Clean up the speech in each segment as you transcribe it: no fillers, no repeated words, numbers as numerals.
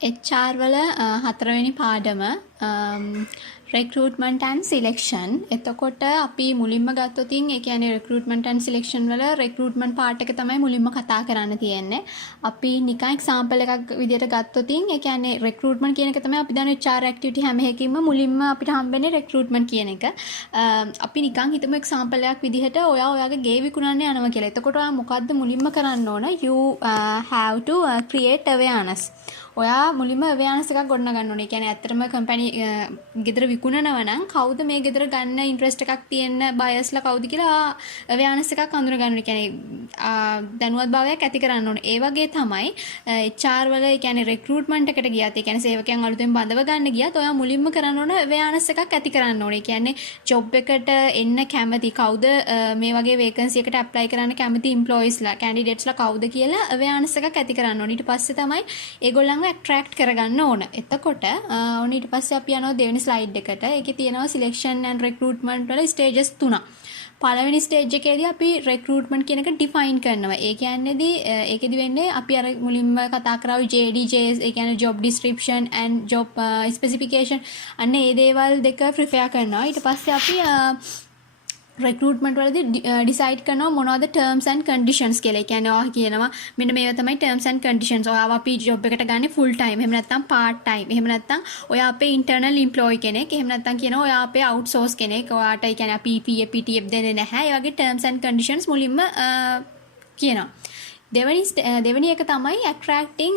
HR වල හතරවෙනි පාඩම recruitment and selection. එතකොට අපි මුලින්ම ගත්තොතින් ඒ කියන්නේ recruitment and selection වල recruitment part එක තමයි මුලින්ම කතා කරන්න තියෙන්නේ. අපි නිකන් example එකක් විදිහට ගත්තොතින් ඒ කියන්නේ recruitment කියන එක තමයි අපි දන්න HR activity හැම එකකින්ම මුලින්ම අපිට හම්බෙන්නේ recruitment කියන එක. අපි නිකන් හිතමු example එකක් විදිහට ඔයාගේ ගේ විකුණන්න යනවා කියලා. එතකොට ඔයා මොකද්ද මුලින්ම කරන්න ඕන? You have to create awareness. ඔයා මුලින්ම awareness එකක් ගොඩනගන්න ඕනේ. ඒ කියන්නේ ඇත්තටම කම්පැනි ගෙදර විකුණනවා නම් කවුද මේ ගෙදර ගන්න ඉන්ට්‍රස්ට් එකක් තියෙන බයස්ලා කවුද කියලා awareness එකක් අඳුර ගන්න ඕනේ. ඒ කියන්නේ දැනුවත් භාවයක් ඇති කරන්න ඕනේ. ඒ වගේ තමයි HR වල ඒ කියන්නේ recruitment එකට ගියත් ඒ කියන්නේ සේවකයන් අලුතෙන් බඳව ගන්න ගියත් ඔයා මුලින්ම කරන්න ඕන awareness එකක් ඇති කරන්න ඕනේ. ඒ කියන්නේ job එකට එන්න කැමති කවුද මේ වගේ vacancy එකට apply කරන්න කැමති employeesලා candidatesලා කවුද කියලා awareness එකක් ඇති කරන්න ඕනේ. ඊට පස්සේ තමයි ඒගොල්ලන්ව attract කරගන්න ඕන. එතකොට ඔන්න ඊට පස්සේ අපි යනවා දෙවෙනි slide එකට. ඒකේ තියෙනවා selection and recruitment වල stages 3ක්. පළවෙනි stage එකේදී අපි recruitment කියන එක define කරනවා. ඒ කියන්නේදී ඒකෙදි වෙන්නේ අපි අර මුලින්ම කතා කරා JD JS ඒ කියන්නේ job description and job specification අන්න ඒ දේවල් දෙක prepare කරනවා. ඊට පස්සේ අපි recruitment වලදී decide කරනවා මොනවද terms and conditions කියලා. ඒ කියන්නේ ඔයා කියනවා මෙන්න මේවා තමයි terms and conditions. ඔයාව අපි job එකට ගන්නේ full time. එහෙම නැත්නම් part time. එහෙම නැත්නම් ඔයා අපේ internal employee කෙනෙක්. එහෙම නැත්නම් කියනවා ඔයා අපේ outsource කෙනෙක්. ඔයාට ඒ කියන්නේ අපි PF PTF දෙන්නේ නැහැ. ඒ වගේ terms and conditions මුලින්ම කියනවා. දෙවෙනි එක තමයි attracting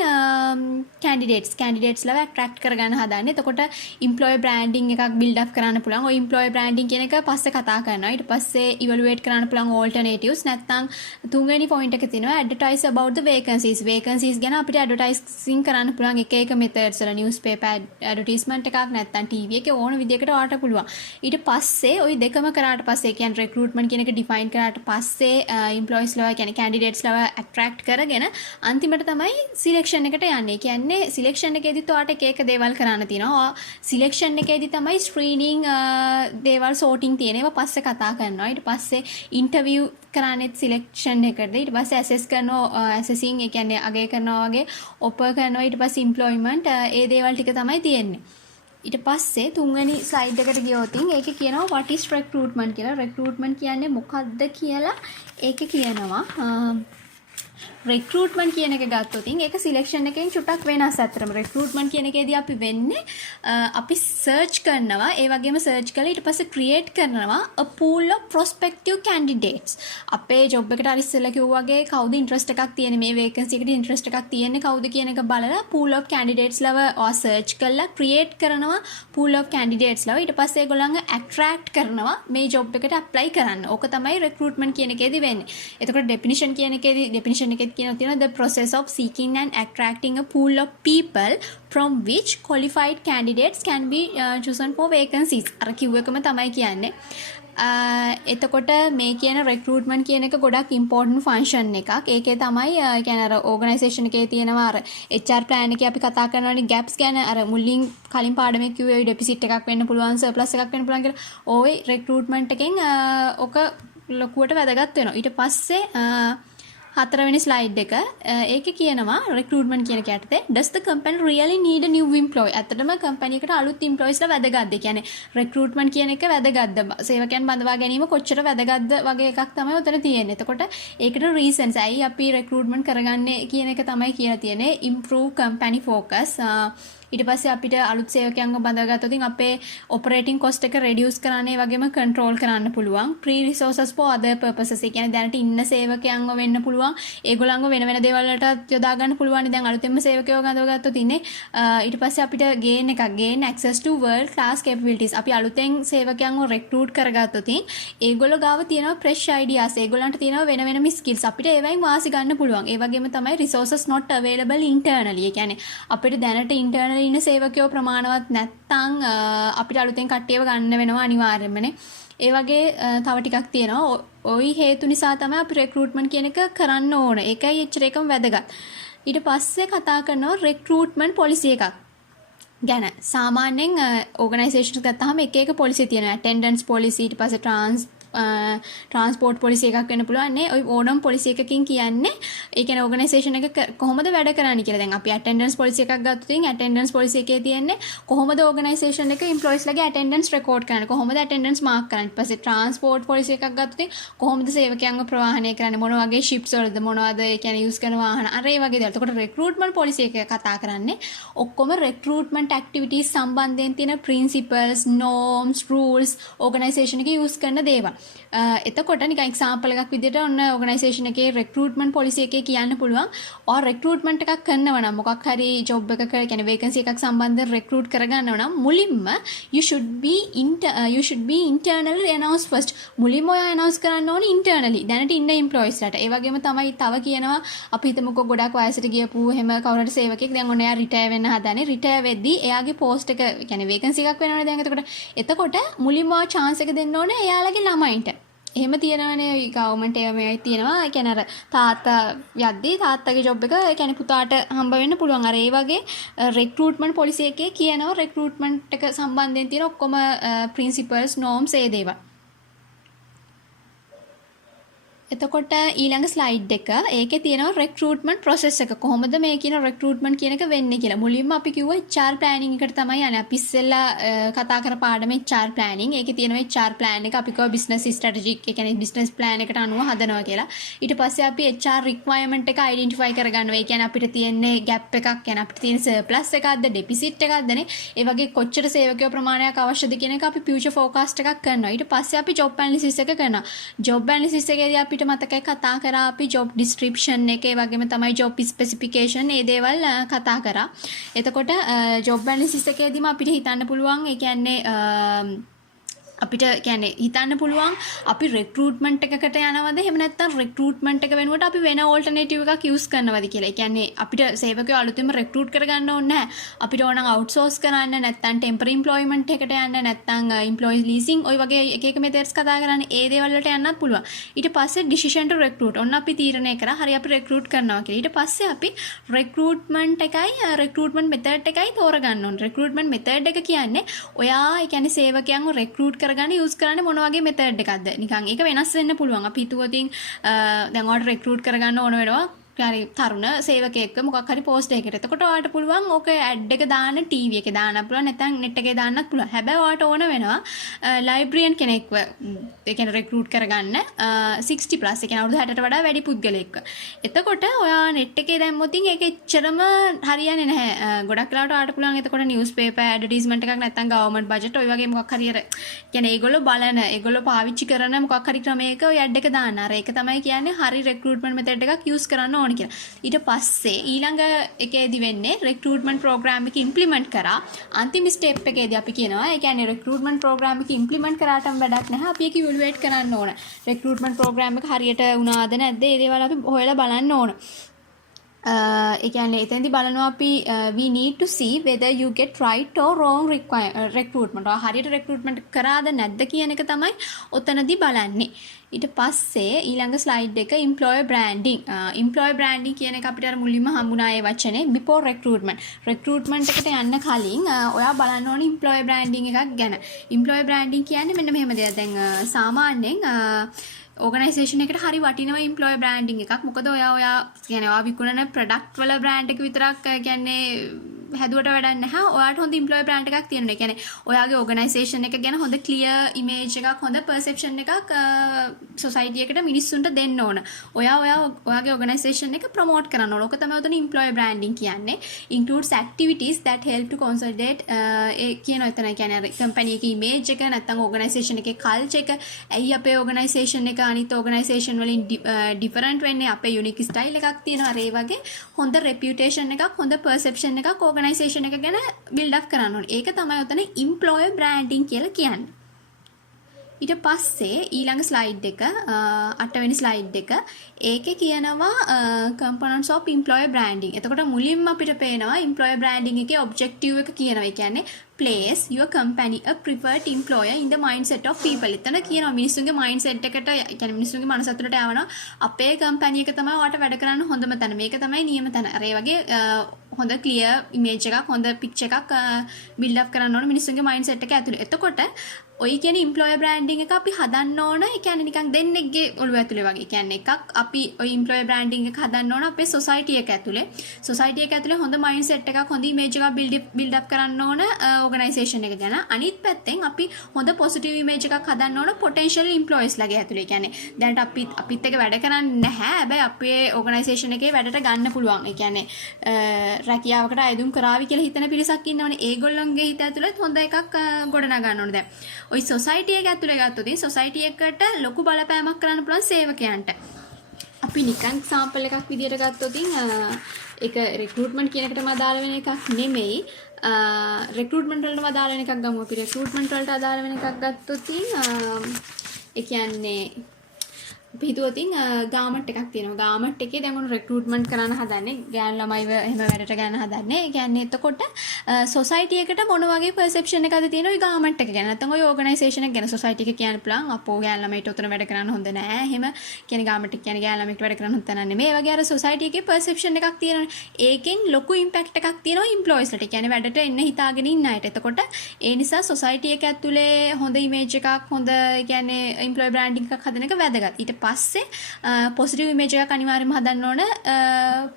candidates ලා attract කරගන්න හදන්නේ. එතකොට employer branding එකක් build up කරන්න පුළුවන්. ඔය employer branding කියන එක පස්සේ කතා කරනවා. ඊට පස්සේ evaluate කරන්න පුළුවන් alternatives. නැත්නම් තුන්වෙනි point එක තියෙනවා advertise about the vacancies. vacancies ගැන අපිට advertising කරන්න පුළුවන් එක methods වල newspaper advertisement එකක් නැත්නම් TV එකේ ඕන විදිහකට ඔයාට පුළුවන්. ඊට පස්සේ ওই දෙකම කරාට පස්සේ කියන්නේ recruitment කියන එක define කරාට පස්සේ employees ලා කියන්නේ candidates ලා attract කරගෙන අන්තිමට තමයි සිලෙක්ෂන් එකට යන්නේ. ඒ කියන්නේ සිලෙක්ෂන් එකේදීත් ඔයාට එක දේවල් කරන්න තියෙනවා. සිලෙක්ෂන් එකේදී තමයි ස්ක්‍රීනින් දේවල් සෝටිං තියෙන ඒවා පස්සේ කතා කරනවා. ඊට පස්සේ ඉන්ටර්විව් කරන්නේ සිලෙක්ෂන් එකට. ඊට පස්සේ ඇසෙස් කරනවා ඇසෙසින් ඒ කියන්නේ අගය කරනවා වගේ ඔෆර් කරනවා. ඊට පස්සේ එම්ප්ලොයිමන්ට් ඒ දේවල් ටික තමයි තියෙන්නේ. ඊට පස්සේ තුන්වෙනි ස්ලයිඩ් එකට ගියොත් ඒකේ කියනවා what is recruitment කියලා. recruitment කියන්නේ මොකක්ද කියලා ඒකේ කියනවා. recruitment කියන එක ගත්තොත් ඒක selection එකෙන් චුට්ටක් වෙනස්. අතරම recruitment කියන එකේදී අපි වෙන්නේ අපි search කරනවා. ඒ වගේම search කරලා ඊට පස්සේ create කරනවා a pool of prospective candidates. අපේ job එකට අර ඉස්සෙල්ලා කිව්වා වගේ කවුද interest එකක් තියෙන්නේ මේ vacancy එකට interest එකක් තියෙන්නේ කවුද කියන එක බලලා pool of candidates ලව search කරලා create කරනවා pool of candidates ලව. ඊට පස්සේ ඒගොල්ලන්ව attract කරනවා මේ job එකට apply කරන්න. ඕක තමයි recruitment කියන එකේදී වෙන්නේ. එතකොට definition කියන එකේදී definition එකේ කියනවා the process of seeking and attracting a pool of people from which qualified candidates can be chosen for vacancies. අර කිව්ව එකම තමයි කියන්නේ. එතකොට මේ කියන recruitment කියන එක ගොඩක් important function එකක්. ඒකේ තමයි කියන්නේ අර organisation එකේ තියෙනවා අර HR plan එකේ අපි කතා කරනවානේ gaps ගැන අර මුලින් කලින් පාඩමේ කිව්වේ deficit එකක් වෙන්න පුළුවන් surplus එකක් වෙන්න පුළුවන් කියලා. ওই recruitment එකෙන් ඔක ලොකුවට වැදගත් වෙනවා. ඊට පස්සේ හතරවෙනි ස්ලයිඩ් එක ඒකේ කියනවා recruitment කියන එක යටතේ does the company really need a new employee. ඇත්තටම කම්පැනි එකට අලුත් employees ලා වැදගත්ද? ඒ කියන්නේ recruitment කියන එක වැදගත්ද? සේවකයන් බඳවා ගැනීම කොච්චර වැදගත්ද වගේ එකක් තමයි උතන තියෙන්නේ. එතකොට ඒකට reasons ඇයි අපි recruitment කරගන්නේ කියන එක තමයි කියලා තියෙන්නේ. improve company focus. ඊට පස්සේ අපිට අලුත් සේවකයන්ව බඳවාගත්තොත් අපේ operating cost එක reduce කරන්න ඒ වගේම control කරන්න පුළුවන්. free resources for other purposes. ඒ කියන්නේ දැනට ඉන්න සේවකයන්ව වෙන්න පුළුවන්. ඒගොල්ලන්ව වෙන දේවල් වලට යොදා ගන්න පුළුවන්. දැන් අලුතෙන්ම සේවකයෝ බඳවාගත්තොත් ඉන්නේ. ඊට පස්සේ අපිට gain access to world class capabilities. අපි අලුතෙන් සේවකයන්ව recruit කරගත්තොත් ඒගොල්ලෝ ගාව තියෙනවා fresh ideas. ඒගොල්ලන්ට තියෙනවා වෙනම skills. අපිට ඒවයින් වාසි ගන්න පුළුවන්. ඒ වගේම තමයි resources not available internally. ඒ කියන්නේ අපිට දැනට internal ඉන්න සේවකයෝ ප්‍රමාණවත් නැත්නම් අපිට අලුතෙන් කට්ටියව ගන්න වෙනවා අනිවාර්යයෙන්මනේ. ඒ වගේ තව ටිකක් තියෙනවා. ওই හේතු නිසා තමයි අපි recruitment කියන එක කරන්න ඕන. ඒකයි එච්චර එකම වැදගත්. ඊට පස්සේ කතා කරනවා recruitment policy එකක් ගැන. සාමාන්‍යයෙන් organizations ගත්තාම එක policy තියෙනවා. attendance policy ඊට පස්සේ ට්‍රාන්ස්පෝර්ට් පොලිසි එකක් වෙන්න පුළුවන් නේ. ඔය ඕනම පොලිසි එකකින් කියන්නේ ඒ කියන්නේ ඕගනයිසේෂන් එක කොහොමද වැඩ කරන්නේ කියලා. දැන් අපි ඇටෙන්ඩන්ස් පොලිසි එකක් ගත්තොත් ඇටෙන්ඩන්ස් පොලිසි එකේ තියෙන්නේ කොහොමද ඕගනයිසේෂන් එක එම්ප්ලොයිස්ලාගේ ඇටෙන්ඩන්ස් රෙකෝඩ් කරන්නේ, කොහොමද ඇටෙන්ඩන්ස් මාක් කරන්නේ. ඊට පස්සේ ට්‍රාන්ස්පෝර්ට් පොලිසි එකක් ගත්තොත් කොහොමද සේවකයන්ව ප්‍රවාහනය කරන්නේ, මොන වගේ ෂිප්ස් වලද, මොනවද ඒ කියන්නේ යූස් කරන වාහන, අර ඒ වගේ දේවල්. එතකොට රික්‍රූට්මන්ට් පොලිසි එක කතා කරන්නේ ඔක්කොම රික්‍රූට්මන්ට් ඇක්ටිවිටීස් සම්බන්ධයෙන් තියෙන ප්‍රින්සිපල්ස්, නෝම්ස්, රූල්ස් ඕගනයිසේෂන් එකේ යූස් කරන දේවල්. එතකොට නිකන් එක්සැම්පල් එකක් විදිහට ඔන්න ඕගනයිසේෂන් එකේ රික්‍රූට්මන්ට් පොලිසි එකේ කියන්න පුළුවන් ඔය රික්‍රූට්මන්ට් එකක් කරනවා නම් මොකක් හරි ජොබ් එකක කියන්නේ වේකන්සි එකක් සම්බන්ධයෙන් රික්‍රූට් කරගන්නව නම් මුලින්ම you should be internally announced first. මුලින්ම ඔයා announce කරන්න ඕනේ internally දැනට ඉන්න employeesලාට. ඒ වගේම තමයි තව කියනවා අපි හිතමුකෝ ගොඩක් වයසට ගියපු එහෙම කවුරුහරි සේවකයෙක් දැන් ඔන්න එයා රිටයර් වෙන්න හදනේ. රිටයර් වෙද්දී එයාගේ පෝස්ට් එක කියන්නේ වේකන්සි එකක් වෙනවනේ දැන්. එතකොට මුලින්ම ඔයා chance එක දෙන්න ඕනේ එයාලගේ ළමයින්ට. එහෙම තියෙනවනේ ගවර්න්මන්ට් එකේ තියෙනවා. ඒ කියන්නේ අර තාත්තා යද්දී තාත්තගේ ජොබ් එක ඒ කියන්නේ පුතාට හම්බ වෙන්න පුළුවන්. අර ඒ වගේ රික්‍රූට්මන්ට් පොලිසි එකේ කියනවා රික්‍රූට්මන්ට් එක සම්බන්ධයෙන් තියෙන ඔක්කොම ප්‍රින්සිපල්ස්, නෝම්ස් ඒ දේවල්. එතකොට ඊළඟ ස්ලයිඩ් එක ඒකේ තියෙනවා රික්‍රූට්මන්ට් ප්‍රොසෙස් එක කොහොමද මේ කියන රික්‍රූට්මන්ට් කියන එක වෙන්නේ කියලා. මුලින්ම අපි කිව්වා HR ප්ලෑනින් එකට තමයි යන්නේ. අපි ඉස්සෙල්ලා කතා කර පාඩම HR ප්ලෑනින්. ඒකේ තියෙනවා HR ප්ලෑන් එක අපි කිව්වා බිස්නස් ස්ට්‍රැටජික් ඒ කියන්නේ බිස්නස් ප්ලෑන් එකට අනුව හදනවා කියලා. ඊට පස්සේ අපි HR රික්වයර්මන්ට් එක අයිඩෙන්ටිෆයි කරගන්නවා. ඒ කියන්නේ අපිට තියෙන්නේ ગેප් එකක් කියන්නේ අපිට තියෙන සර්ප්ලස් එකක්ද ඩෙෆිසිට් එකක්දනේ. ඒ වගේ කොච්චර සේවකයෝ ප්‍රමාණයක් අවශ්‍යද කියන එක අපි ෆියුචර් ෆෝකාස්ට් එකක් කරනවා. ඊට පස්සේ අපි ජොබ් ඇනලිසිස් එක කරනවා. ජොබ් ඇනලිසිස් එකේදී අපි මතකයි කතා කරා අපි ජොබ් ඩිස්ක්‍රිප්ෂන් එක ඒ වගේම තමයි ජොබ් ස්පෙસિෆිකේෂන් ඒ දේවල් කතා කරා. එතකොට ජොබ් ඇනලිසිස් එකේදීම අපිට හිතන්න පුළුවන් ඒ කියන්නේ අපිට කියන්නේ හිතන්න පුළුවන් අපි රික්‍රූට්මන්ට් එකකට යනවද එහෙම නැත්නම් රික්‍රූට්මන්ට් එක වෙනුවට අපි වෙන ඕල්ටර්නේටිව් එකක් යූස් කරනවද කියලා. ඒ කියන්නේ අපිට සේවකයෝ අලුතෙන්ම රික්‍රූට් කරගන්න ඕනේ නැහැ. අපිට ඕන නම් අවුට්සෝස් කරන්න නැත්නම් ටෙම්පරරි එම්ප්ලොයිමන්ට් එකට යන්න නැත්නම් එම්ප්ලොයි ලීසින් ওই වගේ එක එක මෙතඩ්ස් කතා කරන්නේ ඒ දේවල් වලට යන්නත් පුළුවන්. ඊට පස්සේ ඩිසිෂන් ටු රික්‍රූට් ඔන්න අපි තීරණය කරා හරි අපි රික්‍රූට් කරනවා කියලා. ඊට පස්සේ අපි රික්‍රූට්මන්ට් එකයි රික්‍රූට්මන්ට් මෙතඩ් එකයි තෝරගන්න ඕනේ. රික්‍රූට්මන්ට් මෙතඩ් එක කියන්නේ ඔයා ඒ කියන්නේ සේවකයන්ව රික්‍රූට් කරගන්න යූස් කරන්නේ මොන වගේ මෙතඩ් එකක්ද නිකන් ඒක වෙනස් වෙන්න පුළුවන්. අපි හිතුවොත් දැන් ඔයාලට රික්‍රූට් කරගන්න ඕන වෙනවා හරි තරුණ සේවකයෙක්ව මොකක් හරි පෝස්ට් එකකට. එතකොට ඔයාලට පුළුවන් ඕක ඇඩ් එක දාන්න ටීවී එකේ දාන්න පුළුවන් නැත්නම් නෙට් එකේ දාන්නත් පුළුවන්. හැබැයි ඔයාලට ඕන වෙනවා ලයිබ්‍රරියන් කෙනෙක්ව ඒ කියන්නේ රික්‍රූට් කරගන්න 60+ ඒ කියන්නේ අවුරුදු 60ට වඩා වැඩි පුද්ගලයෙක්ව. එතකොට ඔයා නෙට් එකේ දැම්මොත් ඒක එච්චරම හරියන්නේ නැහැ. ගොඩක් වෙලාවට ඔයාලට පුළුවන් එතකොට නිවුස් පේපර් ඇඩ්වර්ටයිස්මන්ට් එකක් නැත්නම් ගවර්න්මන්ට් බජට් ඔය වගේ මොකක් හරි අර කියන්නේ ඒගොල්ලෝ බලන ඒගොල්ලෝ පාවිච්චි කරන මොකක් හරි ක්‍රමයක ඔය ඇඩ් එක දාන්න. අර ඒක තමයි කියන්නේ හරි රික්‍රූට්මන්ට් මෙතඩ් එකක් යූස් කරන්න ඕන කියලා. ඊට පස්සේ ඊළඟ එකේදී වෙන්නේ රික්‍රූට්මන්ට් ප්‍රෝග්‍රෑම් එක ඉම්ප්ලිමන්ට් කරා. අන්තිම ස්ටෙප් එකේදී අපි කියනවා ඒ කියන්නේ රික්‍රූට්මන්ට් ප්‍රෝග්‍රෑම් එක ඉම්ප්ලිමන්ට් කරාටම වැඩක් නැහැ. අපි ඒක ඉවැලුවේට් කරන්න ඕන. රික්‍රූට්මන්ට් ප්‍රෝග්‍රෑම් එක හරියට වුණාද නැද්ද? ඒ දේවල් අපි හොයලා බලන්න ඕන. ඒ කියන්නේ එතෙන්දී බලනවා අපි we need to see whether you get right or wrong recruitment. හරියට recruitment කරාද නැද්ද කියන එක තමයි ඔතනදී බලන්නේ. ඊට පස්සේ ඊළඟ ස්ලයිඩ් එක employer branding. employer branding කියන එක අපිට අර මුලින්ම හම්බුණා ඒ වචනේ before recruitment. recruitment එකට යන්න කලින් ඔයා බලන්න ඕනේ employer branding එකක් ගැන. employer branding කියන්නේ මෙන්න මෙහෙම දෙයක්. දැන් සාමාන්‍යයෙන් ඕගනයිසේෂන් එකට හරි වටිනවා employer branding එකක්. මොකද ඔයා කියන්නේ ඔයා විකුණන ප්‍රොඩක්ට් වල බ්‍රෑන්ඩ් එක විතරක් කියන්නේ හැදුවට වැඩක් නැහැ. ඔයාට හොඳ employer brand එකක් තියෙනවා. ඒ කියන්නේ ඔයාගේ ඕගනයිසේෂන් එක ගැන හොඳ clear image එකක්, හොඳ perception එකක් society එකට මිනිස්සුන්ට දෙන්න ඕන. ඔයාගේ ඕගනයිසේෂන් එක promote කරන්න ඕන. ඕක තමයි උතන employer branding කියන්නේ. includes activities that help to consolidate ඒ කියන එතන කියන්නේ අර company එකේ image එක නැත්නම් ඕගනයිසේෂන් එකේ culture එක. ඇයි අපේ ඕගනයිසේෂන් එක අනිත් ඕගනයිසේෂන් වලින් different වෙන්නේ? අපේ unique style එකක් තියෙනවා. ඒ වගේ හොඳ reputation එකක්, හොඳ perception එකක් ඕගනයිසේෂන් එක ගැන බිල්ඩ් අප් කරන්න ඕනේ. ඒක තමයි උතන employer branding කියලා කියන්නේ. ඊට පස්සේ ඊළඟ ස්ලයිඩ් එක 8 වෙනි ස්ලයිඩ් එක ඒකේ කියනවා components of employer branding. එතකොට මුලින්ම අපිට පේනවා employer branding එකේ objective එක කියනවා. ඒ කියන්නේ place your company a preferred employer in the mindset of people. එතන කියනවා මිනිස්සුන්ගේ mindset එකට, يعني මිනිස්සුන්ගේ මනස ඇතුළට ආවනවා අපේ company එක තමයි ඔයාලට වැඩ කරන්න හොඳම තැන. මේක තමයි නියම තැන. අර ඒ වගේ හොඳ clear image එකක්, හොඳ picture එකක් build up කරන්න ඕන මිනිස්සුන්ගේ mindset එක ඇතුළේ. එතකොට ඔය කියන්නේ employer branding එක අපි හදන්න ඕන. ඒ කියන්නේ නිකන් දෙන්නෙක්ගේ ඔළුව ඇතුලේ වගේ. කියන්නේ එකක් අපි ඔය employer branding එක හදන්න ඕන අපේ society එක ඇතුලේ. society එක ඇතුලේ හොඳ mindset එකක්, හොඳ image එකක් build up කරන්න ඕන organisation එක ගැන. අනිත් පැත්තෙන් අපි හොඳ positive image එකක් හදන්න ඕන potential employees ලගේ ඇතුලේ. කියන්නේ දැනට අපිත් එක වැඩ කරන්නේ නැහැ. හැබැයි අපේ organisation එකේ වැඩට ගන්න පුළුවන්. ඒ කියන්නේ රැකියාවකට අයදුම් කරાવી කියලා හිතන පිරිසක් ඉන්නවනේ. ඒගොල්ලන්ගේ හිත ඇතුලේ හොඳ එකක් ගොඩනගා ගන්න ඕනේ. දැන් ඔයි සොසයිටි එක ඇතුලේ ගත්තොත් සොසයිටි එකට ලොකු බලපෑමක් කරන්න පුළුවන් සේවකයන්ට. අපි නිකන් එක්සැම්පල් එකක් විදියට ගත්තොත් ඒක රික්‍රූට්මන්ට් කියන එකටම අදාළ වෙන එකක් නෙමෙයි. රික්‍රූට්මන්ට් වලටම අදාළ වෙන එකක් ගමු. අපි රික්‍රූට්මන්ට් වලට අදාළ වෙන එකක් ගත්තොත් ඒ කියන්නේ අපි හිතුවොත් ගාමට් එකක් තියෙනවා. ගාමට් එකේ දැන් උන් රික්‍රූට්මන්ට් කරන්න හදන්නේ. ගෑනු ළමයිව එහෙම වැඩට ගන්න හදන්නේ. ඒ කියන්නේ එතකොට සොසයිටි එකට මොන වගේ පර්සෙප්ෂන් එකක්ද තියෙන ওই ගාමට් එක ගැන. නැත්නම් ওই ඕගනයිසේෂන් එක ගැන සොසයිටි එක කියන්න පුළුවන්. අපෝ ගෑනු ළමයිට උතන වැඩ කරන්න හොඳ නෑ. එහෙම කියන්නේ ගාමට් එක කියන්නේ ගෑනු ළමයිට වැඩ කරන්න හොඳ නැහැ. මේ වගේ අර සොසයිටි එකේ පර්සෙප්ෂන් එකක් තියෙනවනේ. ඒකෙන් ලොකු ඉම්පැක්ට් එකක් තියෙනවා ඉම්ප්ලොයිස්ලට. ඒ කියන්නේ වැඩට එන්න හිතාගෙන ඉන්න අයට. එතකොට ඒ නිසා සොසයිටි එක ඇතුලේ හොඳ ඉමේජ් එකක්, හොඳ කියන්නේ එම්ප්ලොයි බ්‍රෑන්ඩින් එකක් හදන එක වැදගත්. ඊට පස්සේ පොසිටිව් ඉමේජ් එකක් අනිවාර්යයෙන්ම හදන්න ඕන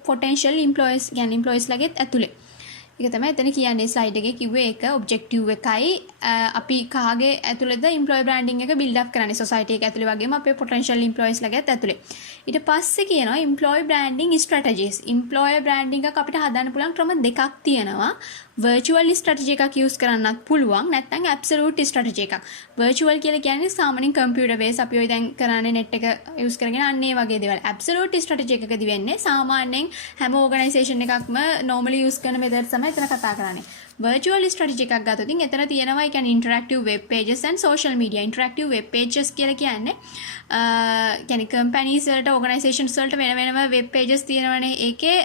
පොටෙන්ෂල් එම්ප්ලොයිස් කියන්නේ එම්ප්ලොයිස් ලගෙත් ඇතුලේ. ඒක තමයි එතන කියන්නේ ස්ලයිඩ් එකේ කිව්වේ ඒක ඔබ්ජෙක්ටිව් එකයි අපි කාගේ ඇතුළේද එම්ප්ලොයි බ්‍රෑන්ඩින් එක බිල්ඩ් අප් කරන්නේ සොසයිටි එක ඇතුලේ වගේම අපේ පොටෙන්ෂල් එම්ප්ලොයිස් ලගෙත් ඇතුලේ. ඊට පස්සේ කියනවා employee branding strategies. Employer branding එකක් අපිට හදන්න පුළුවන් ක්‍රම දෙකක් තියෙනවා. virtual strategy එකක් use කරන්නත් පුළුවන්, නැත්නම් absolute strategy එකක්. virtual කියලා කියන්නේ සාමාන්‍යයෙන් computer base අපි ඔය දැන් කරන්නේ net එක use කරගෙන අන්න ඒ වගේ දේවල්. absolute strategy එකකදී වෙන්නේ සාමාන්‍යයෙන් හැම organisation එකක්ම normally use කරන method තමයි එතන කතා කරන්නේ. virtual strategy එකක් ගත්තොත් එතන තියෙනවා ඒ කියන්නේ interactive web pages and social media. interactive web pages කියලා කියන්නේ කියන්නේ companies වලට organizations වලට වෙන වෙනම web pages තියෙනවනේ. ඒකේ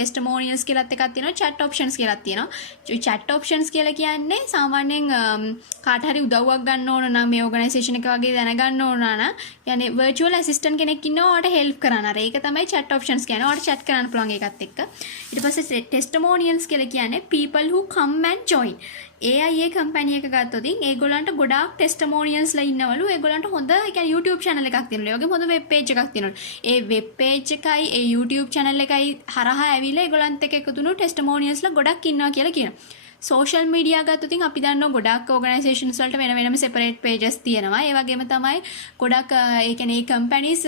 testimonials කියලාත් එකක් තියෙනවා, chat options කියලාත් තියෙනවා. chat options කියලා කියන්නේ සාමාන්‍යයෙන් කාට හරි උදව්වක් ගන්න ඕන නම් මේ organisation එක වගේ දැනගන්න ඕන නම් يعني virtual assistant කෙනෙක් ඉන්නවා ඔයාලට help කරන්න. අර ඒක තමයි chat options කියන්නේ. ඔයාලට chat කරන්න පුළුවන් ඒකත් එක්ක. ඊට පස්සේ testimonials කියලා කියන්නේ people who come and join. AIA company එක ගත්තොත් ඒගොල්ලන්ට ගොඩාක් ටෙස්ටිමෝනියල්ස් ලා ඉන්නවලු. ඒගොල්ලන්ට හොඳ ඒ කියන්නේ YouTube channel එකක් තියෙනවා. ඒ වගේම හොඳ web page එකක් තියෙනවා. ඒ web page එකයි ඒ YouTube channel එකයි හරහා ඇවිල්ලා ඒගොල්ලන්ත් එක්ක එකතු වුණු ටෙස්ටිමෝනියල්ස් ලා ගොඩක් ඉන්නවා කියලා කියනවා. social media ගත්තොත් අපි දන්නවා ගොඩාක් organizations වලට වෙන වෙනම separate pages තියෙනවා. ඒ වගේම තමයි ගොඩක් ඒ කියන්නේ මේ companies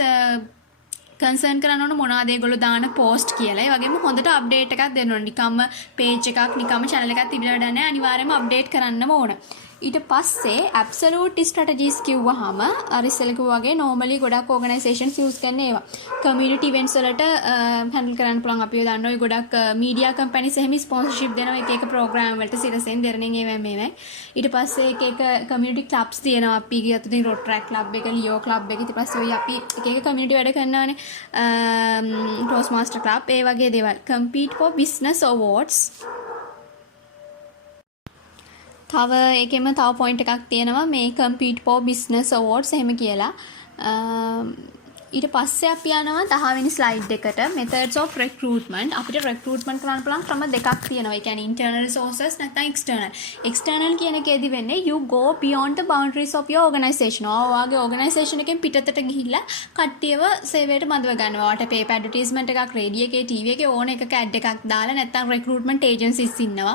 කන්සර්න් කරන්න ඕන මොනවාද ඒගොල්ලෝ දාන පෝස්ට් කියලා. ඒ වගේම හොඳට අප්ඩේට් එකක් දෙන්න ඕන. නිකම්ම පේජ් එකක් නිකම්ම channel එකක් තිබිලා වැඩ නැහැ. අනිවාර්යයෙන්ම අප්ඩේට් කරන්නම ඕන. ඊට පස්සේ absolute strategies කිව්වහම අර ඉස්සෙල්ලා කිව්වා වගේ normally ගොඩක් organizations use කරන ඒවා. community events වලට handle කරන්න පුළුවන්. අපි ඔය දන්නවා ගොඩක් media companies එහෙම sponsorship දෙනවා එක එක program වලට සිරසෙන් දෙරණින් ඒවා මේවයි. ඊට පස්සේ එක එක community clubs තියෙනවා. අපි ගියත් ඉතින් Rotaract club එක, Leo club එක, ඊට පස්සේ ඔය අපි එක එක community වැඩ කරනවානේ. Toastmaster club ඒ වගේ දේවල්. compete for business awards. තව ඒකෙම තව පොයින්ට් එකක් තියෙනවා මේ compete for business awards එහෙම කියලා. ඊට පස්සේ අපි යනවා 10 වෙනි ස්ලයිඩ් එකට methods of recruitment. අපිට recruitment කරන්න පුළුවන් ක්‍රම දෙකක් තියෙනවා. ඒ කියන්නේ internal sources නැත්නම් external. external කියන එකේදී වෙන්නේ you go beyond the boundaries of your organization. ඔයාගේ organization එකෙන් පිටතට ගිහිල්ලා කට්ටියව සේවයට බඳව ගන්නවා. ඔයාට paper advertisement එකක් radio එකේ TV එකේ ඕන එකක ad එකක් දාලා නැත්නම් recruitment agencies ඉන්නවා.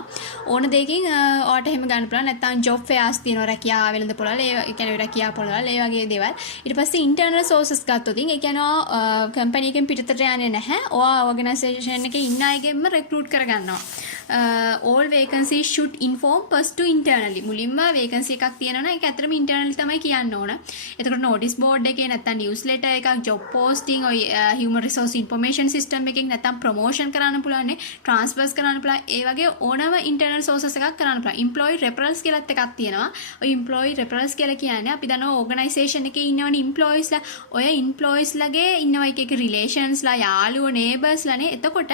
ඕන දෙයකින් ඔයාට එහෙම ගන්න පුළුවන්. නැත්නම් job fairs තියෙනවා රැකියාව වෙළඳ පොළවල්. ඒ කියන්නේ රැකියාව පොළවල් ඒ වගේ දේවල්. ඊට පස්සේ internal sources ගත්තොත් ඒ කියනවා කම්පැනි එකෙන් පිටතට යන්නේ නැහැ. ඔයා ඕගනයිසේෂන් එකේ ඉන්න අයගෙන්ම recruit කරගන්නවා. all vacancies should inform first to internally. මුලින්ම vacancy එකක් තියෙනවනේ ඒක ඇත්තටම internally තමයි කියන්න ඕන. එතකොට notice board එකේ නැත්නම් newsletter එකක්, job posting, ඔය human resource information system එකකින් නැත්නම් promotion කරන්න පුළුවන්, transfers කරන්න පුළුවන්. ඒ වගේ ඕනම internal sources එකක් කරන්න පුළුවන්. employee referrals කියලාත් එකක් තියෙනවා. ඔය employee referrals කියලා කියන්නේ අපි දන්නවා organisation එකේ ඉන්නවනේ employees ලා. ඔය employees එම්ප්ලොයිස්ලගේ ඉන්නවා එක රිලේෂන්ස්ලා යාළුවෝ නේබර්ස්ලානේ. එතකොට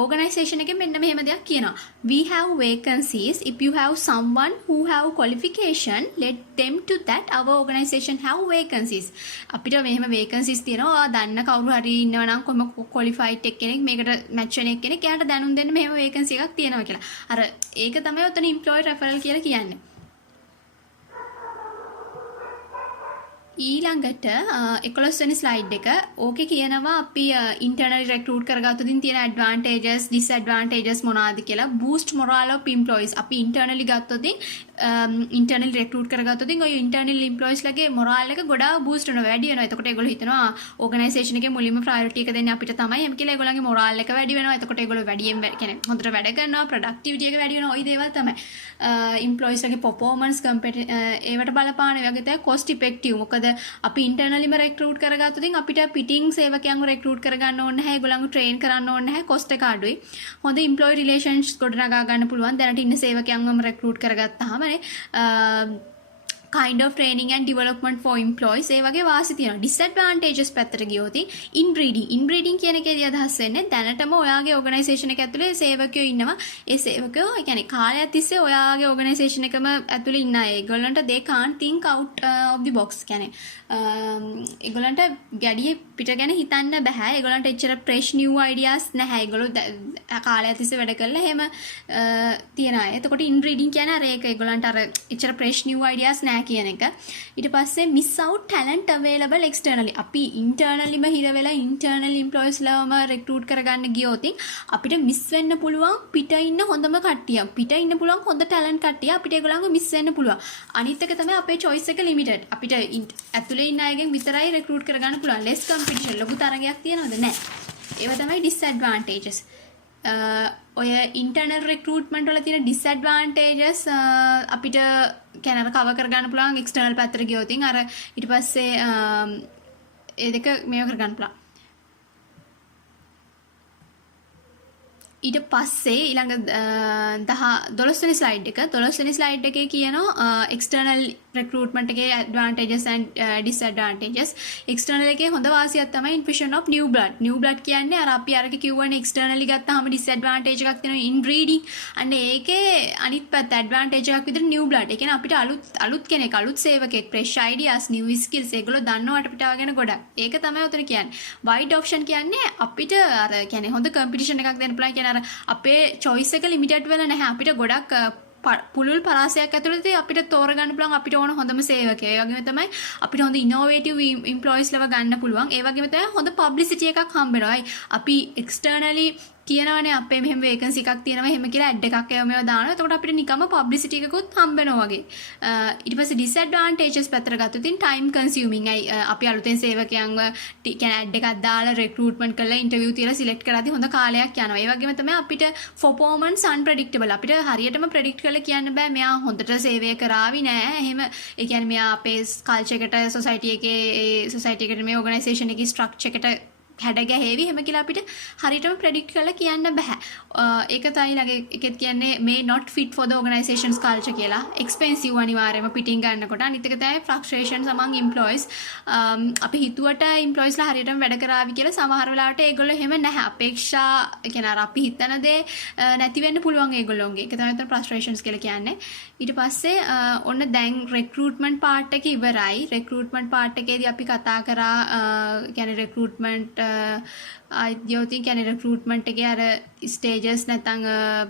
ඕගනයිසේෂන් එකෙන් මෙන්න මෙහෙම දෙයක් කියනවා. We have vacancies. If you have someone who have qualification, let them to that our organization have vacancies. අපිට මෙහෙම vacancies තියෙනවා. ඔයා දන්න කවුරු හරි ඉන්නවා නම් කොහොම qualified කෙනෙක් මේකට match වෙන කෙනෙක් එයාට දැනුම් දෙන්න මෙහෙම vacancy එකක් තියෙනවා කියලා. අර ඒක තමයි උතන employee referral කියලා කියන්නේ. ඊළඟට 11 වෙනි ස්ලයිඩ් එක ඕකේ කියනවා අපි ඉන්ටර්නලි රෙක්රූට් කරගත්තොතින් තියෙන ඇඩ්වාන්ටේජස් ඩිස්ඇඩ්වාන්ටේජස් මොනවාද කියලා. බූස්ට් මොරාල් ඔෆ් එම්ප්ලොයිස් අපි ඉන්ටර්නලි ගත්තොතින් ඉන්ටර්නල් රෙක්රූට් කරගත්තොතින් ඔය ඉන්ටර්නල් එම්ප්ලොයිස්ලගේ මොරාල් එක ගොඩාක් බූස්ට් වෙනවා වැඩි වෙනවා. එතකොට ඒගොල්ලෝ හිතනවා ඕගනයිසේෂන් එකේ මුලින්ම ප්‍රයොරිටි එක දෙන්නේ අපිට තමයි. එහෙම කියලා ඒගොල්ලන්ගේ මොරාල් එක වැඩි වෙනවා. එතකොට ඒගොල්ලෝ වැඩියෙන් කියන්නේ හොඳට වැඩ කරනවා, ප්‍රොඩක්ටිවිටි එක වැඩි වෙනවා. ওই දේවල් තමයි. එම්ප්ලොයිස්ලගේ පර්ෆෝමන්ස් ඒවට බලපාන ඒ වගේ තමයි කොස්ට් ඉෆෙක්ටිව්. මොකද අපි ඉන්ටර්නලිම රෙක්රූට් කරගත්තොතින් අපිට පිටින් සේවකයන්ව රෙක්රූට් කරගන්න ඕනේ නැහැ. ඒගොල්ලන්ව ට්‍රේන් කරන්න ඕනේ නැහැ. කොස්ට් එක අඩුයි. හොඳ එම්ප්ලොයි රිලේෂන්ස් ගොඩනගා ගන්න පුළුවන්. දැනට ඉන්න සේවකයන්වම recruit කරගත්තාම kind of training and development for employees ඒ වගේ වාසි තියෙනවා. disadvantages පැත්තට ගියොත් inbreeding කියන එකේදී අදහස් වෙන්නේ දැනටම ඔයාගේ organisation එක ඇතුලේ සේවකයෝ ඉන්නවා. ඒ සේවකයෝ ඒ කියන්නේ කාලයක් තිස්සේ ඔයාගේ organisation එකම ඇතුලේ ඉන්න අය. ඒගොල්ලන්ට they can't think out of the box කියන්නේ ඒගොල්ලන්ට ගැඩියේ පිට ගැන හිතන්න බෑ. ඒගොල්ලන්ට එච්චර fresh new ideas නැහැ. ඒගොල්ලෝ කාලයක් තිස්සේ වැඩ කරලා එහෙම තියන අය. එතකොට inbreeding කියන්නේ අර ඒක ඒගොල්ලන්ට අර එච්චර fresh new ideas නැහැ කියන එක. ඊට පස්සේ miss out talent available externally. අපි internallyම හිර වෙලා internal employees ලවම recruit කරගන්න ගියොත් අපිට miss වෙන්න පුළුවන් පිට ඉන්න හොඳම කට්ටිය. පිට ඉන්න පුළුවන් හොඳ talent කට්ටිය අපිට ඒගොල්ලන්ව miss වෙන්න පුළුවන්. අනිත් එක තමයි අපේ choice එක limited. අපිට ඇතුලේ ඉන්න අයගෙන් විතරයි recruit කරගන්න පුළුවන්. less competition ලොකු තරගයක් තියනවද නැහැ. ඒව තමයි disadvantages. ඔය ඉන්ටර්නල් රික්‍රූට්මන්ට් වල තියෙන ඩිස්ඇඩ්වාන්ටේජස් අපිට කැනර කවර් කරගන්න පුළුවන් එක්ස්ටර්නල් පැත්තට ගියොත් අර ඊට පස්සේ ඒ දෙක මේව කරගන්න පුළුවන්. ඊට පස්සේ ඊළඟ 12 වෙනි ස්ලයිඩ් එක 12 වෙනි ස්ලයිඩ් එකේ කියනවා එක්ස්ටර්නල් රික්‍රූට්මන්ට් එකේ ඇඩ්වාන්ටේජස් and disadvantages. එක්ස්ටර්නල් එකේ හොඳ වාසියක් තමයි infusion of new blood. new blood කියන්නේ අර අපි අරක කිව්වනේ එක්ස්ටර්නලි ගත්තාම disadvantage එකක් තියෙනවා inbreeding. අන්න ඒකේ අනිත් පැත්ත advantage එකක් විදිහට new blood. ඒ කියන්නේ අපිට අලුත් කෙනෙක් අලුත් සේවකෙක් fresh ideas new skills ඒගොල්ලෝ දන්නවට පිටව ගැන ගොඩක්. ඒක තමයි උතන කියන්නේ. wide option කියන්නේ අපිට අර කියන්නේ හොඳ competition එකක් දෙන්න පුළුවන්. කියන්නේ අපේ choice එක limited වෙලා නැහැ. අපිට ගොඩක් පුළුල් පරාසයක් ඇතුළතදී අපිට තෝරගන්න පුළුවන් අපිට ඕන හොඳම සේවකයා. ඒ වගේම තමයි අපිට හොඳ innovative employees ලව ගන්න පුළුවන්. ඒ වගේම තමයි හොඳ publicity එකක් හම්බ වෙනවා. අපි externally කියනවනේ අපේ මෙහෙම vacancy එකක් තියෙනවා එහෙම කියලා ad එකක් ඒවා දානවා. එතකොට අපිට නිකම්ම publicity එකකුත් හම්බ වෙනවා වගේ. ඊට පස්සේ disadvantages පැත්තට ගත්තොත් time consuming. අපි අලුතෙන් සේවකයන්ව කියන ad එකක් දාලා recruitment කරලා interview තියලා select කරද්දී හොඳ කාලයක් යනවා. ඒ වගේම තමයි අපිට performance unpredictable. අපිට හරියටම predict කරලා කියන්න බෑ මෙයා හොඳට සේවය කරાવી නෑ. එහෙම ඒ කියන්නේ මෙයා අපේ culture එකට society එකට මේ organisation එකේ structure එකට හැඩගැහෙවි එහෙම කියලා අපිට හරියටම predict කරලා කියන්න බෑ. ඒක තමයි ළඟ එකෙත් කියන්නේ may not fit for the organization's culture කියලා. expensive අනිවාර්යයෙන්ම පිටින් ගන්නකොට. අනිත් එක තමයි frustrations among employees. අපි හිතුවට employees ලා හරියටම වැඩ කරાવી කියලා සමහර වෙලාවට ඒගොල්ලෝ එහෙම නැහැ. අපේක්ෂා කියන්නේ අර අපි හිතන දේ නැති වෙන්න පුළුවන් ඒගොල්ලෝගේ. ඒක තමයි frustrations කියලා කියන්නේ. ඊට පස්සේ ඔන්න දැන් recruitment part එක ඉවරයි. recruitment part එකේදී අපි කතා කරා කියන්නේ recruitment අයිතියෝතින් කියන්නේ recruitment එකේ අර stages නැත්නම්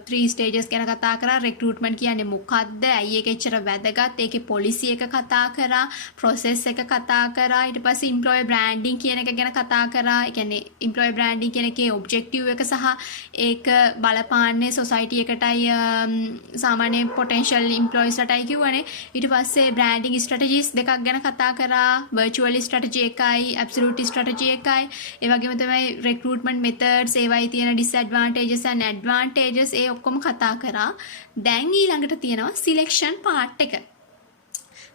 3 stages ගැන කතා කරා. recruitment කියන්නේ මොකක්ද? ඇයි ඒක එච්චර වැදගත්? ඒකේ policy එක කතා කරා, process එක කතා කරා. ඊට පස්සේ employer branding කියන එක ගැන කතා කරා. ඒ කියන්නේ employer branding කියන එකේ objective එක සහ ඒක බලපාන්නේ society එකටයි සාමාන්‍ය potential employees ලටයි කිව්වනේ. ඊට පස්සේ branding strategies දෙකක් ගැන කතා කරා. virtual strategy එකයි, absolute strategy එකයි. ඒ වගේම තමයි recruitment methods ඒවයි තියෙන disadvantages and advantages ඒ ඔක්කොම කතා කරා. දැන් ඊළඟට තියෙනවා selection part එක.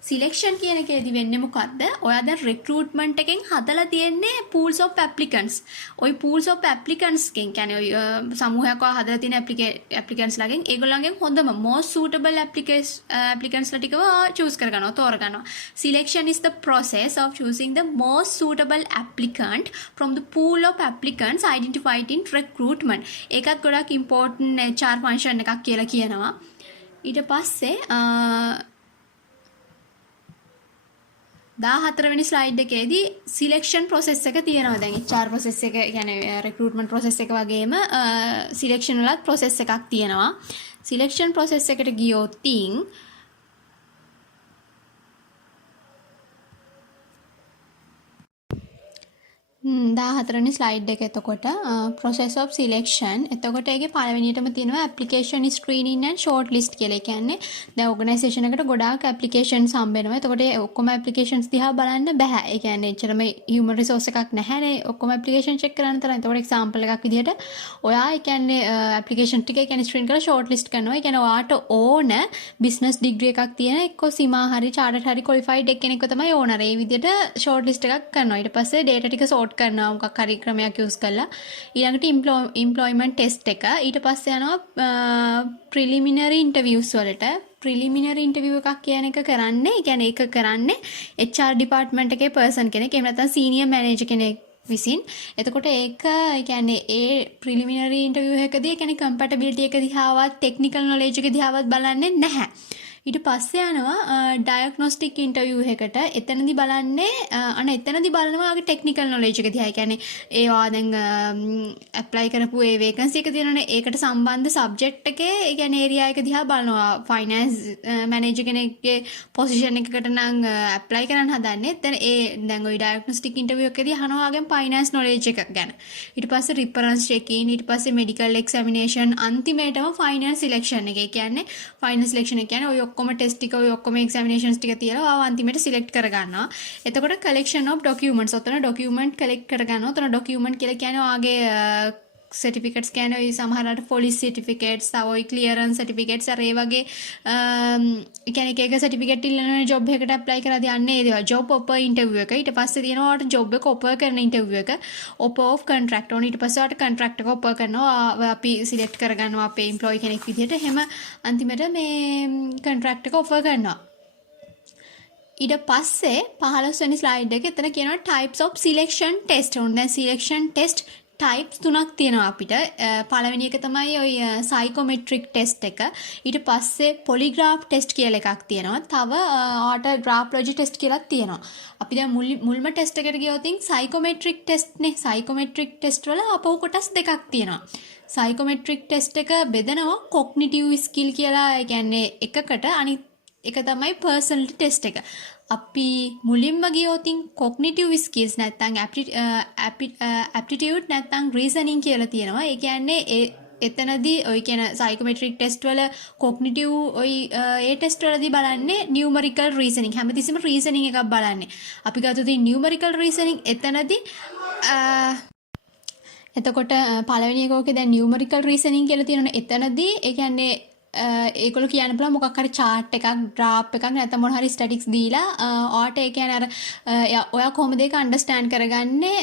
සිලෙක්ෂන් කියන එකේදී වෙන්නේ මොකද්ද? ඔයා දැන් රික්‍රූට්මන්ට් එකෙන් හදලා තියෙන්නේ pools of applicants. ওই pools of applicants කෙන් කියන්නේ ඔය සමූහයක් ඔයා හදලා තියෙන applicants ලාගෙන් ඒගොල්ලන්ගෙන් හොඳම most suitable applicants ලා ටිකව choose කරගන්නවා, තෝරගන්නවා. Selection is the process of choosing the most suitable applicant from the pool of applicants identified in recruitment. ඒකත් ගොඩක් important HR function එකක් කියලා කියනවා. ඊට පස්සේ 14 වෙනි ස්ලයිඩ් එකේදී සිලෙක්ෂන් ප්‍රොසෙස් එක තියෙනවා. දැන් HR ප්‍රොසෙස් එක කියන්නේ රික්‍රූට්මන්ට් ප්‍රොසෙස් එක වගේම සිලෙක්ෂන් වලත් ප්‍රොසෙස් එකක් තියෙනවා. සිලෙක්ෂන් ප්‍රොසෙස් එකට ගියොත් 14 වෙනි ස්ලයිඩ් එක එතකොට process of selection. එතකොට ඒකේ පළවෙනියටම තියෙනවා application screening and shortlist කියලා. ඒ කියන්නේ දැන් organisation එකට ගොඩාක් applications හම්බ වෙනවා. එතකොට ඒ ඔක්කොම applications දිහා බලන්න බෑ. ඒ කියන්නේ එච්චරම human resource එකක් නැහැනේ ඔක්කොම application check කරන්න තරම්. එතකොට example එකක් විදිහට ඔයා ඒ කියන්නේ application ටික ඒ කියන්නේ screen කරලා shortlist කරනවා. ඒ කියන්නේ ඔයාට ඕන business degree එකක් තියෙන එක්ක සීමා හරි chartered හරි qualified එක්කෙනෙක්ව තමයි ඕනර. ඒ විදිහට shortlist එකක් කරනවා. ඊට පස්සේ data ටික sort කරනවා මොකක් හරි ක්‍රමයක් යූස් කරලා. ඊළඟට employment test එක. ඊට පස්සේ යනවා preliminary interviews වලට. preliminary interview එකක් කියන එක කරන්නේ, ඒ කියන්නේ ඒක කරන්නේ HR department එකේ person කෙනෙක්. එහෙම නැත්නම් senior manager කෙනෙක් විසින්. එතකොට ඒක ඒ කියන්නේ ඒ preliminary interview එකදී ඒ කියන්නේ compatibility එක දිහාවත් technical knowledge එක දිහාවත් බලන්නේ නැහැ. ඊට පස්සේ යනවා ඩයග්නොස්ටික් ඉන්ටර්විව් එකට. එතනදී බලන්නේ එතනදී බලනවා ආගේ ටෙක්නිකල් නොලෙජ් එක දිහා. ඒ කියන්නේ ඒවා දැන් ඇප්ලයි කරපු ඒ වේකන්සි එක තියෙනවනේ. ඒකට සම්බන්ධ සබ්ජෙක්ට් එකේ ඒ කියන්නේ ඒරියා එක දිහා බලනවා. ෆයිනෑන්ස් මැනේජර් කෙනෙක්ගේ පොසිෂන් එකකට නම් ඇප්ලයි කරන්න හදන්නේ. එතන ඒ දැන් ওই ඩයග්නොස්ටික් ඉන්ටර්විව් එකේදී අහනවා ආගෙන් ෆයිනෑන්ස් නොලෙජ් එක ගැන. ඊට පස්සේ රිෆරන්ස් චෙකින්, ඊට පස්සේ මෙඩිකල් එක්සැමිනේෂන්, අන්තිමේටම ෆයිනල් සිලෙක්ෂන් එක. ඒ කියන්නේ ෆයිනල් සිලෙක්ෂන් එක කියන්නේ ඔය ඔක්කොම ටෙස්ට් ටික ඔය ඔක්කොම එක්සැමිනේෂන්ස් ටික තියලා ආව අන්තිමට සිලෙක්ට් කරගන්නවා. එතකොට collection of documents. ඔතන document collect කරගන්නවා. ඔතන document කියලා කියන්නේ ඔයාගේ certificates කියන්නේ ඔය සමහරවිට police certificates, තව ඔය clearance certificates අර ඒ වගේ කියන්නේ එක certificate ඉල්ලන job එකකට apply කරලා යන්නේ ඒ දේවල්. job offer interview එක. ඊට පස්සේ තියෙනවා ඔයාලට job එක offer කරන interview එක. offer of contract. ඊට පස්සේ ඔයාලට contract එක offer කරනවා. අපි select කරගන්නවා අපේ employee කෙනෙක් විදිහට. එහෙම අන්තිමට මේ contract එක offer කරනවා. ඊට පස්සේ 15 වෙනි ස්ලයිඩ් එකේ එතන කියනවා types of selection test. දැන් selection test types තුනක් තියෙනවා අපිට. පළවෙනි එක තමයි ඔය psychometric test එක. ඊට පස්සේ polygraph test කියලා එකක් තියෙනවා. තව ඔයාට graphology test කියලාත් තියෙනවා. අපි දැන් මුල්ම test එකට ගියොත් psychometric test නේ. psychometric test වල අපෝ කොටස් දෙකක් තියෙනවා. psychometric test එක බෙදනවා cognitive skill කියලා. ඒ කියන්නේ එකකට අනිත් එක තමයි personality test එක. අපි මුලින්ම ගියොතින් cognitive skills නැත්නම් aptitude නැත්නම් reasoning කියලා තියෙනවා. ඒ කියන්නේ එතනදී ඔය කියන psychometric test වල cognitive ඔය ඒ test වලදී බලන්නේ numerical reasoning. හැමතිස්සෙම reasoning එකක් බලන්නේ. අපි ගත්තොත් numerical reasoning එතනදී එතකොට පළවෙනි එක ඔකේ දැන් numerical reasoning කියලා තියෙනවනේ. එතනදී ඒ කියන්නේ ඒගොල්ලෝ කියන්න පුළුවන් මොකක් හරි chart එකක්, graph එකක් නැත්නම් මොන හරි statistics දීලා ඔයාට ඒ කියන්නේ අර ඔයා කොහොමද ඒක understand කරගන්නේ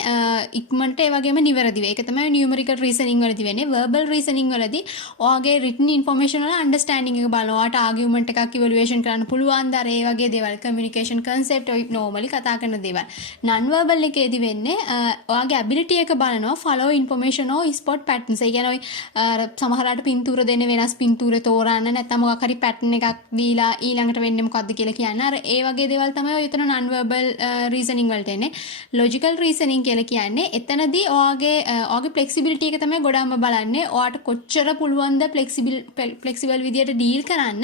ඉක්මනට ඒ වගේම නිවැරදිව. ඒක තමයි numerical reasoning වලදී වෙන්නේ. verbal reasoning වලදී ඔයාගේ written information වල understanding එක බලනවා. ඔයාට argument එකක් evaluation කරන්න පුළුවන්ද? අර ඒ වගේ දේවල්, communication concept ඔය normally කතා කරන දේවල්. non verbal එකේදී වෙන්නේ ඔයාගේ ability එක බලනවා. follow information or spot patterns. ඒ කියන්නේ ඔය සමහරවිට පින්තූර දෙන්නේ වෙනස් පින්තූර තෝරන්න නැත්නම් මොකක් හරි පැටර්න් එකක් දීලා ඊළඟට වෙන්නේ මොකද්ද කියලා කියන්නේ. අර ඒ වගේ දේවල් තමයි ඔය එතන non verbal reasoning වලට එන්නේ. logical reasoning කියලා කියන්නේ එතනදී ඔයාගේ flexibility එක තමයි ගොඩක්ම බලන්නේ. ඔයාට කොච්චර පුළුවන්ද flexible විදියට deal කරන්න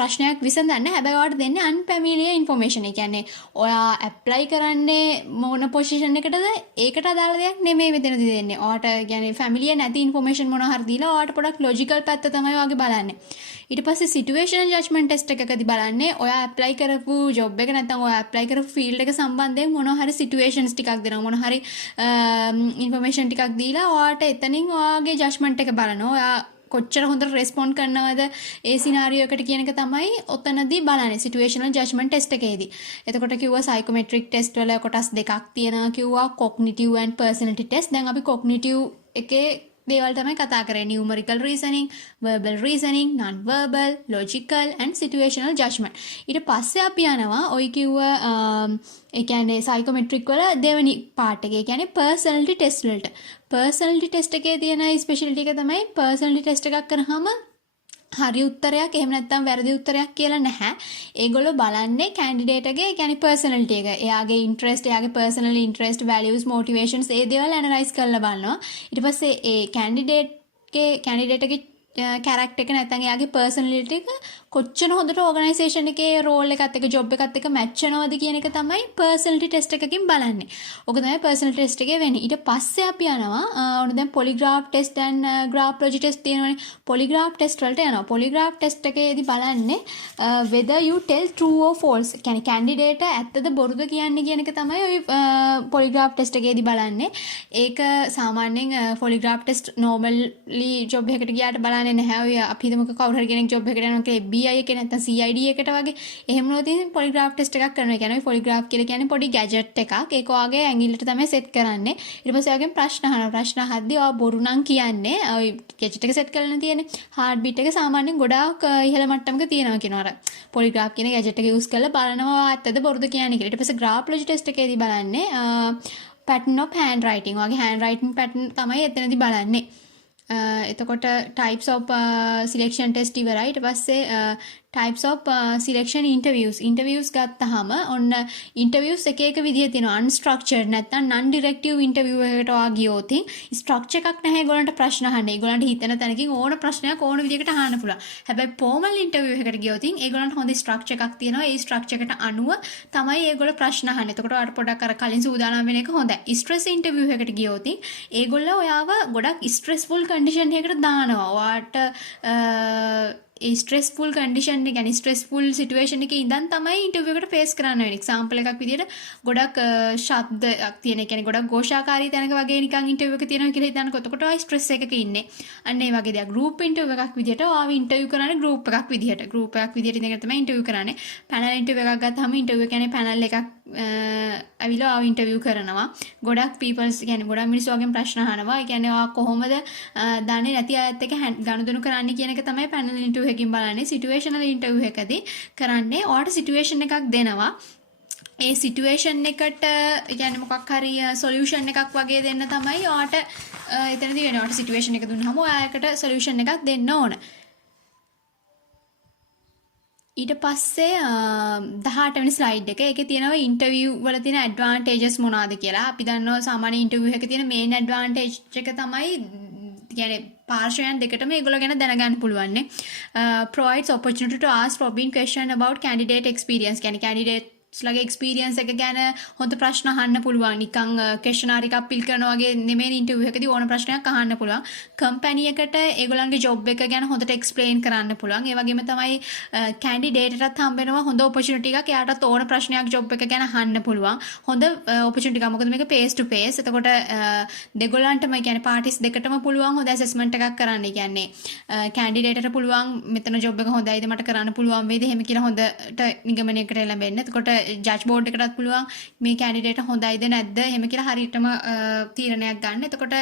ප්‍රශ්නයක් විසඳන්න. හැබැයි ඔයාට දෙන්නේ unfamiliar information. ඒ කියන්නේ ඔයා apply කරන්නේ මොන position එකටද ඒකට අදාළ දෙයක් නෙමෙයි මෙතනදී දෙන්නේ. ඔයාට කියන්නේ familiar නැති information මොනවා හරි දීලා ඔයාට පොඩක් logical පැත්ත තමයි ඔයාගේ බලන්නේ. ඊට පස්සේ situational judgment test එකකදී බලන්නේ ඔයා apply කරපු job එක නැත්නම් ඔයා apply කරපු field එක සම්බන්ධයෙන් මොනවා හරි situations ටිකක් දෙනවා. මොනවා හරි information ටිකක් දීලා ඔයාට එතනින් ඔයාගේ judgment එක බලනවා. ඔයා කොච්චර හොඳට රෙස්පොන්ඩ් කරනවද ඒ සිනාරියෝ එකට කියන එක තමයි ඔතනදී බලන්නේ සිටුේෂනල් ජජ්මන්ට් ටෙස්ට් එකේදී. එතකොට කිව්වා සයිකෝමෙට්‍රික් ටෙස්ට් වල කොටස් දෙකක් තියෙනවා කිව්වා කොග්නිටිව් ඇන්ඩ් පර්සනැලිටි ටෙස්ට්. දැන් අපි කොග්නිටිව් එකේ දේවල් තමයි කතා කරේ. Numerical reasoning, verbal reasoning, non verbal, logical and situational judgment. ඊට පස්සේ අපි යනවා ඔයි කිව්ව ඒ කියන්නේ සයිකෝමෙට්‍රික් වල දෙවෙනි පාර්ට් එක. ඒ කියන්නේ personality test වලට. personality test එකේ තියෙන ස්පෙෂලිටි එක තමයි personality test එකක් කරාම හරි උත්තරයක් එහෙම නැත්නම් වැරදි උත්තරයක් කියලා නැහැ. ඒගොල්ලෝ බලන්නේ කැන්ඩිඩේටගේ කියන්නේ පර්සනැලිටි එක. එයාගේ ඉන්ට්‍රෙස්ට්, එයාගේ පර්සනල් ඉන්ට්‍රෙස්ට්, වැලියුස්, මොටිවේෂන්ස් ඒ දේවල් ඇනලයිස් කරලා බලනවා. ඊට පස්සේ ඒ කැන්ඩිඩේටගේ කැරක්ටර් එක නැත්නම් එයාගේ පර්සනැලිටි එක කොච්චර හොඳට ඕගනයිසේෂන් එකේ රෝල් එකත් එක්ක ජොබ් එකත් එක්ක මැච් වෙනවද කියන එක තමයි පර්සනැලිටි ටෙස්ට් එකකින් බලන්නේ. ඕක තමයි පර්සනැලිටි ටෙස්ට් එකේ වෙන්නේ. ඊට පස්සේ අපි යනවා ඔන්න දැන් පොලිග්‍රාෆ් ටෙස්ට් and ග්‍රාෆොලොජි ටෙස්ට් තියෙනවනේ. පොලිග්‍රාෆ් ටෙස්ට් වලට යනවා. පොලිග්‍රාෆ් ටෙස්ට් එකේදී බලන්නේ whether you tell true or false. කියන්නේ කැන්ඩිඩේට ඇත්තද බොරුද කියන්නේ කියන එක තමයි ඔය පොලිග්‍රාෆ් ටෙස්ට් එකේදී බලන්නේ. ඒක සාමාන්‍යයෙන් පොලිග්‍රාෆ් ටෙස්ට් normally ජොබ් එකකට ගියාට බලන්නේ නැහැ. ඔය අපි හිතමුකෝ කවුරු හරි කෙනෙක් ජොබ් එකට යනවා කියලා BI එකේ නැත්නම් CID එකට වගේ එහෙම නෝ තියෙන පොලිග්‍රාෆ් ටෙස්ට් එකක් කරනවා. කියන්නේ පොලිග්‍රාෆ් කියලා කියන්නේ පොඩි ගැජට් එකක්. ඒක ඔයාගේ ඇඟිල්ලට තමයි සෙට් කරන්නේ. ඊට පස්සේ ඔයාගෙන් ප්‍රශ්න අහනවා. ප්‍රශ්න අහද්දී ඔයා බොරු නම් කියන්නේ ඔය ගැජට් එක සෙට් කරලා තියෙන්නේ. හાર્ට් බීට් එක සාමාන්‍යයෙන් ගොඩාක් ඉහළ මට්ටමක තියෙනවා කියනවා අර. පොලිග්‍රාෆ් කියන ගැජට් එක යූස් කරලා බලනවා ඇත්තද බොරුද කියන්නේ කියලා. ඊට පස්සේ ග්‍රාෆොලොජි ටෙස්ට් එකේදී බලන්නේ pattern of handwriting. ඔයාගේ handwriting pattern තමයි එතනදී බලන්නේ. එතකොට types of selection test ඉවරයි. ඊට පස්සේ types of selection interviews ගත්තාම ඔන්න interviews එක එක විදිහ තියෙනවා. unstructured නැත්නම් non directive interview එකකට ඔයා ගියොත් structure එකක් නැහැ ඒගොල්ලන්ට ප්‍රශ්න අහන්න. ඒගොල්ලන්ට හිතෙන තැනකින් ඕන ප්‍රශ්නයක් ඕන විදිහකට අහන්න පුළුවන්. හැබැයි formal interview එකකට ගියොත් ඒගොල්ලන්ට හොඳ structure එකක් තියෙනවා. ඒ structure එකට අනුව තමයි ඒගොල්ලෝ ප්‍රශ්න අහන්නේ. එතකොට ඔයාලට පොඩක් අර කලින් සූදානම් වෙන එක හොඳයි. stress interview එකකට ගියොත් ඒගොල්ලෝ ඔයාව ගොඩක් stressful condition එකකට දානවා. ඔයාට ඒ ස්ට්‍රෙස්ෆුල් කන්ඩිෂන් එක يعني ස්ට්‍රෙස්ෆුල් සිටුේෂන් එකේ ඉඳන් තමයි ඉන්ටර්විව් එකට ෆේස් කරන්න වෙන්නේ. එක්සැම්පල් එකක් විදියට ගොඩක් ශබ්දයක් තියෙන ඒ කියන්නේ ගොඩක් ഘോഷාකාරී තැනක වගේ නිකන් ඉන්ටර්විව් එක තියෙනවා කියලා හිතනකොට එතකොට ඔය ස්ට්‍රෙස් එකක ඉන්නේ. අන්න ඒ වගේ දෙයක්. ගෲප් ඉන්ටර්විව් එකක් විදියට ආව ඉන්ටර්විව් කරන්නේ ගෲප් එකක් විදියට. ගෲප් එකක් විදියට ඉඳගෙන තමයි ඉන්ටර්විව් කරන්නේ. පැනල් ඉන්ටර්විව් එකක් ගත්තාම ඉන්ටර්විව් කියන්නේ පැනල් එකක් ඇවිල්ලා ආව ඉන්ටර්විව් කරනවා. ගොඩක් පීපල්ස් කියන්නේ ගොඩක් මිනිස්සු වගේම ප්‍රශ්න අහනවා. ඒ කියන්නේ ඔයා කොහොමද දන්නේ නැති අයත් එක්ක ගනුදෙනු කරන්නේ කියන එක තමයි පැනල් ඉන්ටර්විව් එකකින් බලන්නේ. සිටුේෂනල් ඉන්ටර්විව් එකදී කරන්නේ ඔයාට සිටුේෂන් එකක් දෙනවා. ඒ සිටුේෂන් එකට يعني මොකක් හරි සොලියුෂන් එකක් වගේ දෙන්න තමයි ඔයාට එතනදී වෙන්නේ. ඔයාට සිටුේෂන් එක දුන්නාම ඔයාකට සොලියුෂන් එකක් දෙන්න ඕන. ඊට පස්සේ 18 වෙනි ස්ලයිඩ් එක. ඒකේ තියෙනවා ඉන්ටර්විව් වල තියෙන ඇඩ්වාන්ටේජස් මොනවාද කියලා. අපි දන්නවා සාමාන්‍ය ඉන්ටර්විව් එකේ තියෙන මේන් ඇඩ්වාන්ටේජ් එක තමයි يعني පාර්ශ්වයන් දෙකටම ඒගොල්ලෝ ගැන දැනගන්න පුළුවන් නේ. provides opportunity to ask probing question about candidate experience. يعني candidate ලගේ එක්ස්පීරියන්ස් එක ගැන හොඳ ප්‍රශ්න අහන්න පුළුවන්. නිකන් ක්වෙස්චනරි එකක් ෆිල් කරනවා වගේ නෙමෙයි ඉන්ටර්විව් එකදී ඕන ප්‍රශ්නයක් අහන්න පුළුවන්. කම්පැනි එකට ඒගොල්ලන්ගේ ජොබ් එක ගැන හොඳට එක්ස්ප්ලেইন කරන්න පුළුවන්. ඒ වගේම තමයි කැන්ඩිඩේටටත් හම්බ වෙනවා හොඳ ඔපචුනිටි එකක්. එයාටත් ඕන ප්‍රශ්නයක් ජොබ් එක ගැන අහන්න පුළුවන්. හොඳ ඔපචුනිටි එකක්. මොකද මේක ෆේස් ටු ෆේස්. එතකොට දෙගොල්ලන්ටම කියන්නේ පාටිස් දෙකටම පුළුවන් හොඳ ඇසෙස්මන්ට් එකක් කරන්න. ඒ කියන්නේ කැන්ඩිඩේටට පුළුවන් මෙතන ජොබ් එක හොඳයිද මට කරන්න පුළුවන් වේද එහෙම කියලා හොඳට නිගමනයකට ලැබෙන්න. එතකොට ජජ් බෝඩ් එකටත් පුළුවන් මේ කැන්ඩිඩේට හොඳයිද නැද්ද එහෙම කියලා හරියටම තීරණයක් ගන්න. එතකොට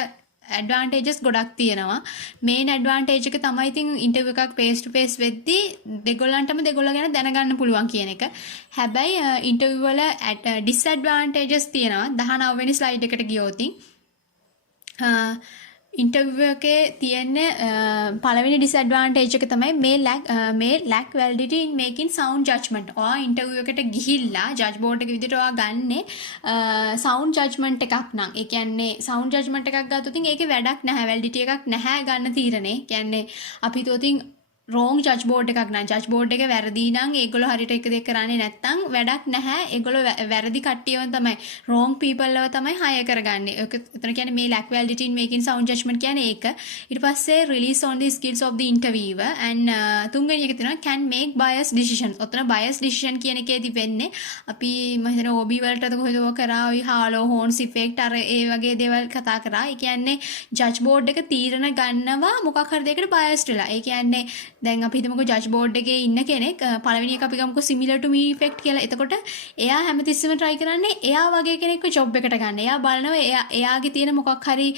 ඇඩ්වාන්ටේජස් ගොඩක් තියෙනවා. මේන් ඇඩ්වාන්ටේජ් එක තමයි ඉතින් ඉන්ටර්විව් එකක් ෆේස් ටු ෆේස් වෙද්දී දෙගොල්ලන්ටම දෙගොල්ල ගැන දැනගන්න පුළුවන් කියන එක. හැබැයි ඉන්ටර්විව් වල ඩිස්ඇඩ්වාන්ටේජස් තියෙනවා. 19 වෙනි ස්ලයිඩ් එකට ගියොත් ඉන්ටර්විව් එකේ තියෙන පළවෙනි ඩිස්ඇඩ්වාන්ටේජ් එක තමයි මේ lack validity in making sound judgment. ඔයා ඉන්ටර්විව් එකට ගිහිල්ලා ජජ් බෝඩ් එක විදිහට ඔයා ගන්නේ sound judgment එකක් නම්. ඒ කියන්නේ sound judgment එකක් ගත්තොත් ඒකේ වැඩක් නැහැ. validity එකක් නැහැ ගන්න තීරණේ. කියන්නේ අපි හිතුවොත් රෝං ජජ් බෝඩ් එකක් නම් ජජ් බෝඩ් එක වැරදි නම් ඒගොල්ලෝ හරියට එක දෙයක් කරන්නේ නැත්නම් වැඩක් නැහැ. ඒගොල්ලෝ වැරදි කට්ටියව තමයි රෝං පීපල්ව තමයි හයර් කරගන්නේ. ඒක එතන කියන්නේ මේ lack validity in making sound judgment කියන්නේ ඒක. ඊට පස්සේ release on the skills of the interviewer and තුන්වෙනි එක තියෙනවා can make biased decisions. ඔතන biased decision කියන එකේදී වෙන්නේ අපි මම හිතනවා OB වලටද කොහෙද ඔය කරා ඔය halo horns effect අර ඒ වගේ දේවල් කතා කරා. ඒ කියන්නේ ජජ් බෝඩ් එක තීරණ ගන්නවා මොකක් හරි දෙයකට biased වෙලා. ඒ කියන්නේ දැන් අපි හිතමුකෝ ජජ් බෝඩ් එකේ ඉන්න කෙනෙක් පළවෙනි එක අපි ගමුකෝ similar to me effect කියලා. එතකොට එයා හැමතිස්සෙම try කරන්නේ එයා වගේ කෙනෙක්ව job එකට ගන්න. එයා බලනවා එයාගේ තියෙන මොකක් හරි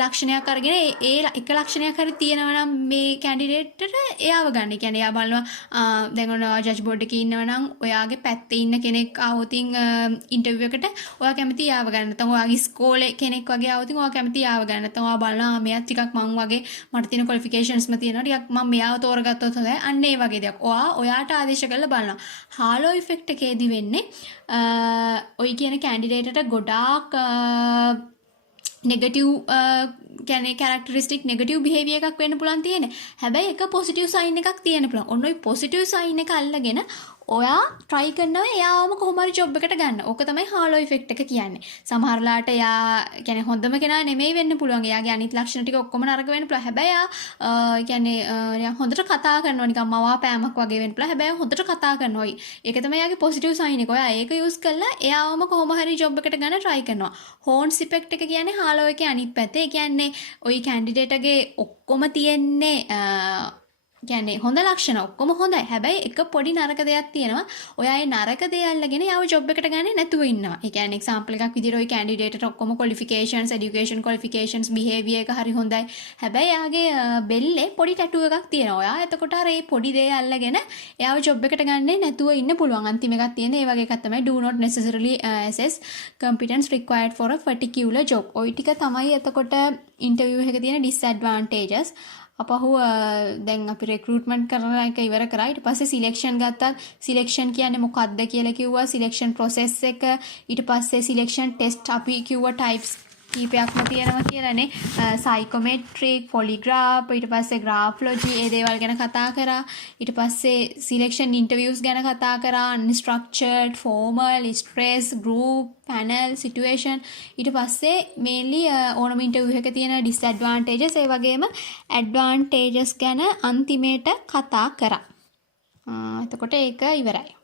ලක්ෂණයක් අරගෙන ඒ එක ලක්ෂණයක් හරි තියෙනවා නම් මේ candidate එකට එයාව ගන්න. ඒ කියන්නේ එයා බලනවා දැන් ඔන්න ජජ් බෝඩ් එකේ ඉන්නවා නම් ඔයාගේ පැත්තේ ඉන්න කෙනෙක් ආවොතින් ඉන්ටර්විව් එකට ඔයා කැමති එයාව ගන්න. නැත්නම් ඔයාගේ ඉස්කෝලේ කෙනෙක් වගේ ආවොතින් ඔයා කැමති එයාව ගන්න. නැත්නම් ඔයා බලනවා මෙයා ටිකක් මං වගේ මට තියෙන qualificationsම තියෙනවා. ටිකක් මම මෙයාව තෝරගත්තොත් හොඳයි. අන්න ඒ වගේ දෙයක්. ඔයාට ආදේශ කරලා බලනවා. හාලෝ ඉෆෙක්ට් එකේදී වෙන්නේ ඔය කියන කැන්ඩිඩේටට ගොඩාක් නෙගටිව් කියන්නේ කැරක්ටරිස්ටික් නෙගටිව් බිහේවියර් එකක් වෙන්න පුළුවන් තියෙන්නේ. හැබැයි එක පොසිටිව් සයින් එකක් තියෙන්න පුළුවන්. ඔන්න ඔය පොසිටිව් සයින් එක අල්ලගෙන ඔයා try කරනවා එයාවම කොහොම හරි job එකට ගන්න. ඕක තමයි halo effect එක කියන්නේ. සමහරලාට එයා කියන්නේ හොඳම කෙනා නෙමෙයි වෙන්න පුළුවන්. එයාගේ අනිත් ලක්ෂණ ටික ඔක්කොම නරක වෙන්න පුළුවන්. හැබැයි එයා කියන්නේ හොඳට කතා කරනවා නිකන් මවාපෑමක් වගේ වෙන්න පුළුවන්. හැබැයි හොඳට කතා කරනවා. ඒක තමයි එයාගේ positive sign එක. ඔයා ඒක use කරලා එයාවම කොහොම හරි job එකට ගන්න try කරනවා. horns effect එක කියන්නේ halo එකේ අනිත් පැත්ත. ඒ කියන්නේ ওই candidate ගේ ඔක්කොම තියෙන්නේ කියන්නේ හොඳ ලක්ෂණ ඔක්කොම හොඳයි. හැබැයි එක පොඩි නරක දෙයක් තියෙනවා. ඔයා ඒ නරක දේ අල්ලගෙන යාව ජොබ් එකට ගන්නේ නැතුව ඉන්නවා. ඒ කියන්නේ එක්සැම්පල් එකක් විදිහට ওই කැන්ඩිඩේටට ඔක්කොම qualifications, education qualifications, behavior එක හරි හොඳයි. හැබැයි යාගේ බෙල්ලේ පොඩි ටැටු එකක් තියෙනවා. ඔයා එතකොට අර ඒ පොඩි දේ අල්ලගෙන එයාව ජොබ් එකට ගන්නේ නැතුව ඉන්න පුළුවන්. අන්තිම එකක් තියෙන ඒ වගේ එකක් තමයි do not necessarily assess competence required for a particular job. ওই ටික තමයි එතකොට ඉන්ටර්විව් එකක තියෙන disadvantages. අපහු දැන් අපි recruitment කරන එක ඉවර කරා. ඊට පස්සේ selection ගත්තා. selection කියන්නේ මොකක්ද කියලා කිව්වා. selection process එක ඊට පස්සේ selection test අපි කිව්වා types කීපයක්ම තියෙනවා කියලානේ. psychometric, polygraph, ඊට පස්සේ graphology ඒ දේවල් ගැන කතා කරා. ඊට පස්සේ selection interviews ගැන කතා කරා. unstructured, formal, stress, group, panel, situation. ඊට පස්සේ mainly ඕනම interview එකක තියෙන disadvantages ඒ වගේම advantages ගැන අන්තිමේට කතා කරා. එතකොට ඒක ඉවරයි.